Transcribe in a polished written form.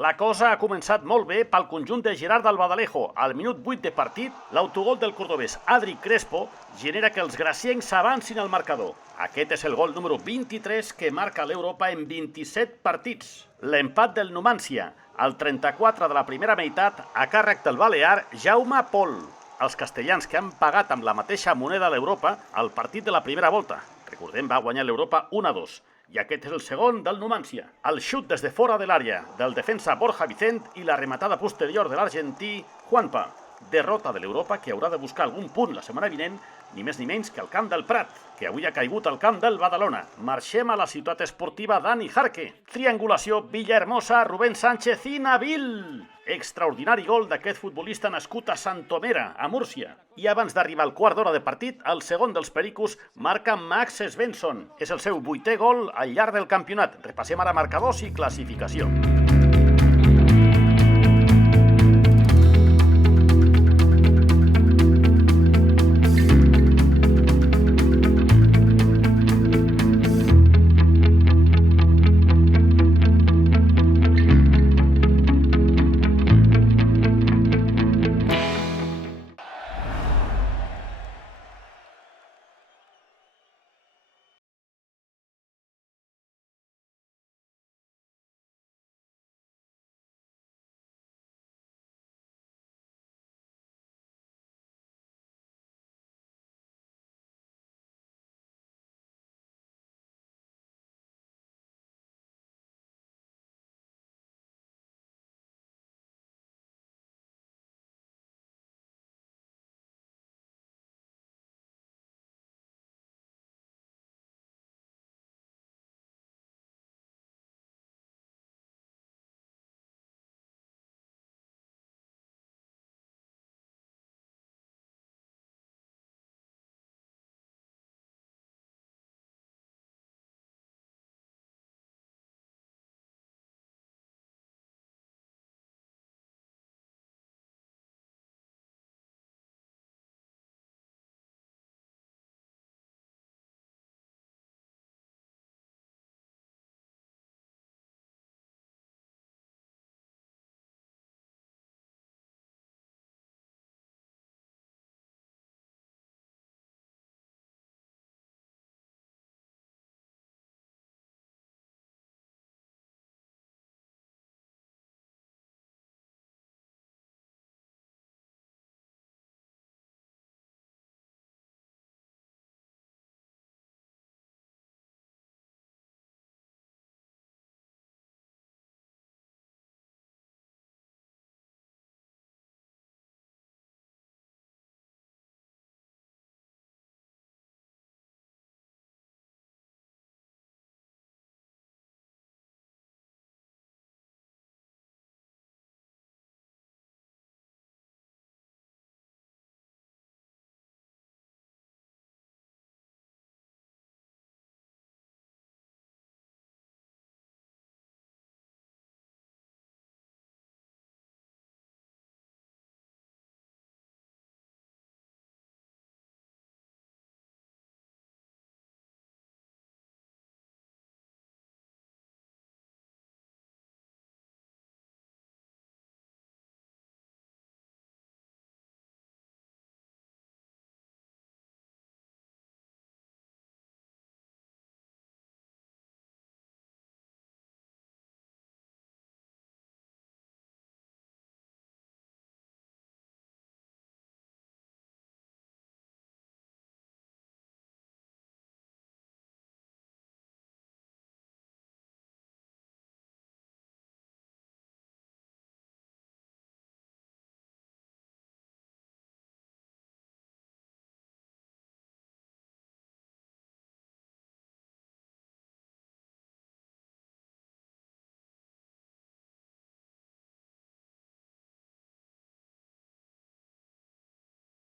La cosa ha començat molt bé pel conjunt de Gerard del Badalejo. Al minut 8 de partit, l'autogol del cordobès Adri Crespo genera que els graciencs s'avancin al marcador. Aquest és el gol número 23 que marca l'Europa en 27 partits. L'empat del Numància, al 34 de la primera meitat, a càrrec del balear Jaume Pol. Els castellans que han pagat amb la mateixa moneda a l'Europa al partit de la primera volta. Recordem, va guanyar l'Europa 1-2. I aquest és el segon del Numància. El xut des de fora de l'àrea del defensa Borja Vicent i la rematada posterior de l'argentí Juanpa. Derrota de l'Europa que haurà de buscar algun punt la setmana vinent, ni més ni menys que al camp del Prat, que avui ha caigut al camp del Badalona. Marxem a la ciutat esportiva Dani Jarque. Triangulació Villahermosa, Rubén Sánchez i Nabil. Extraordinari gol d'aquest futbolista nascut a Santomera, a Múrcia. I abans d'arribar al quart d'hora de partit, el segon dels pericos marca Max Svensson. És el seu 8è gol al llarg del campionat. Repassem ara marcadors i classificació.